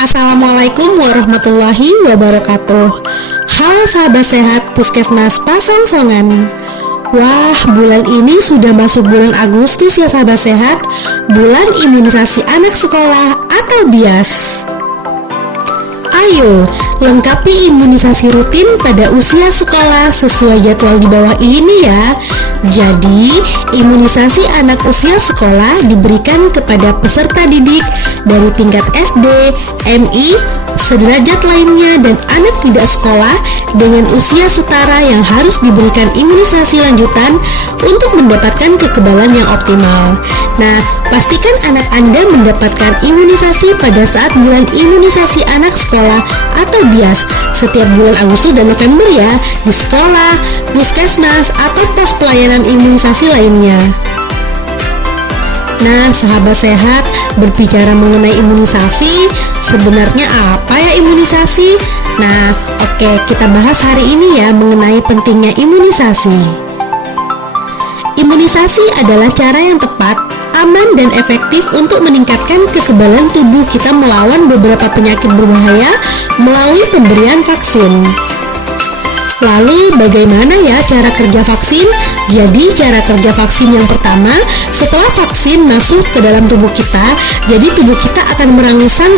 Assalamualaikum warahmatullahi wabarakatuh. Halo sahabat sehat Puskesmas Pasongsongan. Wah, bulan ini sudah masuk bulan Agustus ya sahabat sehat, bulan imunisasi anak sekolah atau BIAS. Ayo, lengkapi imunisasi rutin pada usia sekolah sesuai jadwal di bawah ini ya. Jadi, imunisasi anak usia sekolah diberikan kepada peserta didik dari tingkat SD, MI, sederajat lainnya dan anak tidak sekolah dengan usia setara yang harus diberikan imunisasi lanjutan untuk mendapatkan kekebalan yang optimal. Nah, pastikan anak Anda mendapatkan imunisasi pada saat bulan imunisasi anak sekolah atau BIAS setiap bulan Agustus dan November ya, di sekolah, puskesmas, atau pos pelayanan imunisasi lainnya. Nah, sahabat sehat, berbicara mengenai imunisasi, sebenarnya apa ya imunisasi? Nah, oke, kita bahas hari ini ya mengenai pentingnya imunisasi. Imunisasi adalah cara yang tepat, aman dan efektif untuk meningkatkan kekebalan tubuh kita melawan beberapa penyakit berbahaya melalui pemberian vaksin. Lalu bagaimana ya cara kerja vaksin? Jadi cara kerja vaksin yang pertama, setelah vaksin masuk ke dalam tubuh kita, jadi tubuh kita akan merangsang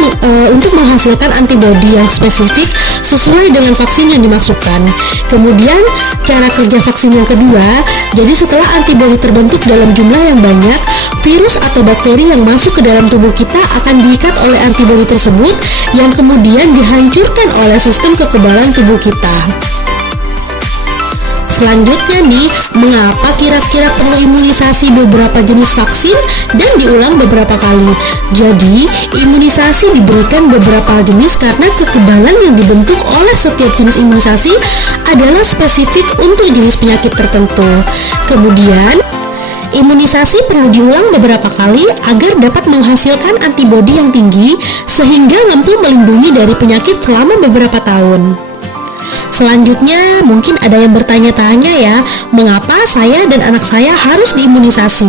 untuk menghasilkan antibodi yang spesifik sesuai dengan vaksin yang dimaksudkan. Kemudian cara kerja vaksin yang kedua, jadi setelah antibodi terbentuk dalam jumlah yang banyak, virus atau bakteri yang masuk ke dalam tubuh kita akan diikat oleh antibodi tersebut yang kemudian dihancurkan oleh sistem kekebalan tubuh kita. Selanjutnya nih, mengapa kira-kira perlu imunisasi beberapa jenis vaksin dan diulang beberapa kali? Jadi, imunisasi diberikan beberapa jenis karena kekebalan yang dibentuk oleh setiap jenis imunisasi adalah spesifik untuk jenis penyakit tertentu. Kemudian, imunisasi perlu diulang beberapa kali agar dapat menghasilkan antibodi yang tinggi sehingga mampu melindungi dari penyakit selama beberapa tahun. Selanjutnya, mungkin ada yang bertanya-tanya ya, mengapa saya dan anak saya harus diimunisasi?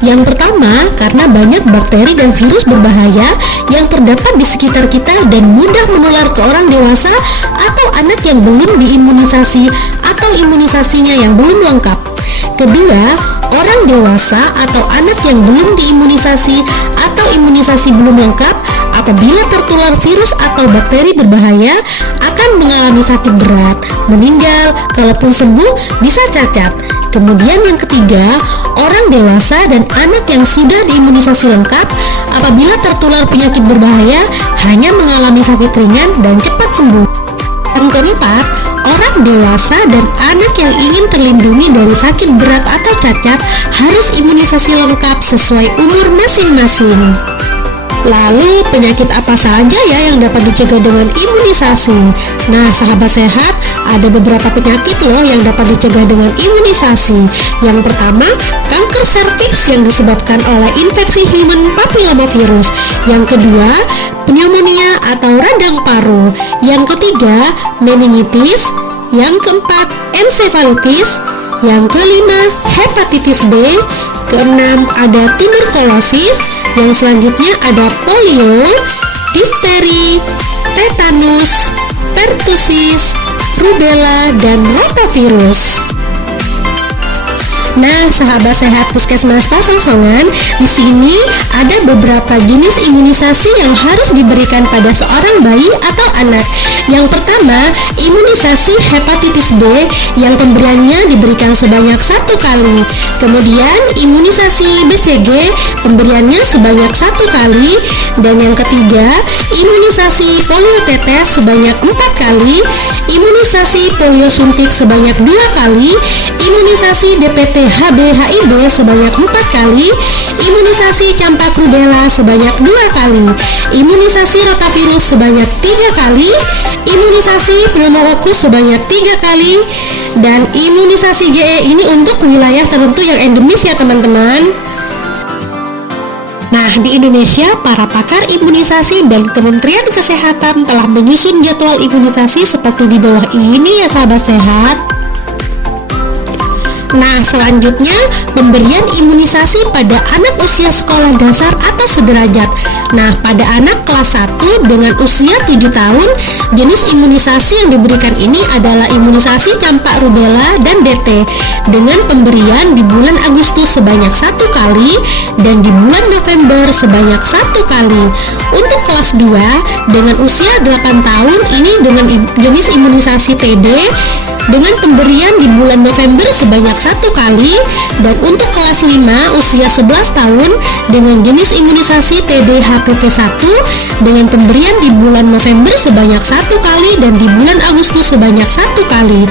Yang pertama, karena banyak bakteri dan virus berbahaya yang terdapat di sekitar kita dan mudah menular ke orang dewasa atau anak yang belum diimunisasi atau imunisasinya yang belum lengkap. Kedua, orang dewasa atau anak yang belum diimunisasi atau imunisasi belum lengkap apabila tertular virus atau bakteri berbahaya akan mengalami sakit berat, meninggal, kalaupun sembuh bisa cacat. Kemudian yang ketiga, orang dewasa dan anak yang sudah diimunisasi lengkap apabila tertular penyakit berbahaya hanya mengalami sakit ringan dan cepat sembuh. Yang keempat, orang dewasa dan anak yang ingin terlindungi dari sakit berat atau cacat harus imunisasi lengkap sesuai umur masing-masing. Lalu penyakit apa saja ya yang dapat dicegah dengan imunisasi? Nah, sahabat sehat, ada beberapa penyakit loh yang dapat dicegah dengan imunisasi. Yang pertama, kanker serviks yang disebabkan oleh infeksi human papillomavirus. Yang kedua, pneumonia atau radang paru. Yang ketiga, meningitis. Yang keempat, ensefalitis. Yang kelima, hepatitis B. Keenam, ada tuberkulosis. Yang selanjutnya ada polio, difteri, tetanus, pertusis, rubella, dan rotavirus. Nah, sahabat sehat Puskesmas Pasongsongan, di sini ada beberapa jenis imunisasi yang harus diberikan pada seorang bayi atau anak. Yang pertama, imunisasi hepatitis B yang pemberiannya diberikan sebanyak 1 kali. Kemudian, imunisasi BCG pemberiannya sebanyak 1 kali. Dan yang ketiga, imunisasi polio tetes sebanyak 4 kali. Imunisasi polio suntik sebanyak 2 kali. Imunisasi DPT HB/HIV sebanyak 4 kali, imunisasi campak rubella sebanyak 2 kali, imunisasi rotavirus sebanyak 3 kali, imunisasi pneumokokus sebanyak 3 kali, dan imunisasi GE ini untuk wilayah tertentu yang endemis ya teman-teman. Nah, di Indonesia, para pakar imunisasi dan Kementerian Kesehatan telah menyusun jadwal imunisasi seperti di bawah ini ya sahabat sehat. Nah, selanjutnya pemberian imunisasi pada anak usia sekolah dasar atau sederajat. Nah, pada anak kelas 1 dengan usia 7 tahun, jenis imunisasi yang diberikan ini adalah imunisasi campak rubella dan DT dengan pemberian di bulan Agustus sebanyak 1 kali dan di bulan November sebanyak 1 kali. Untuk kelas 2 dengan usia 8 tahun ini dengan jenis imunisasi TD dengan pemberian di bulan November sebanyak 1 kali, dan untuk kelas 5 usia 11 tahun dengan jenis imunisasi TD HPV 1 dengan pemberian di bulan November sebanyak 1 kali dan di bulan Agustus sebanyak 1 kali.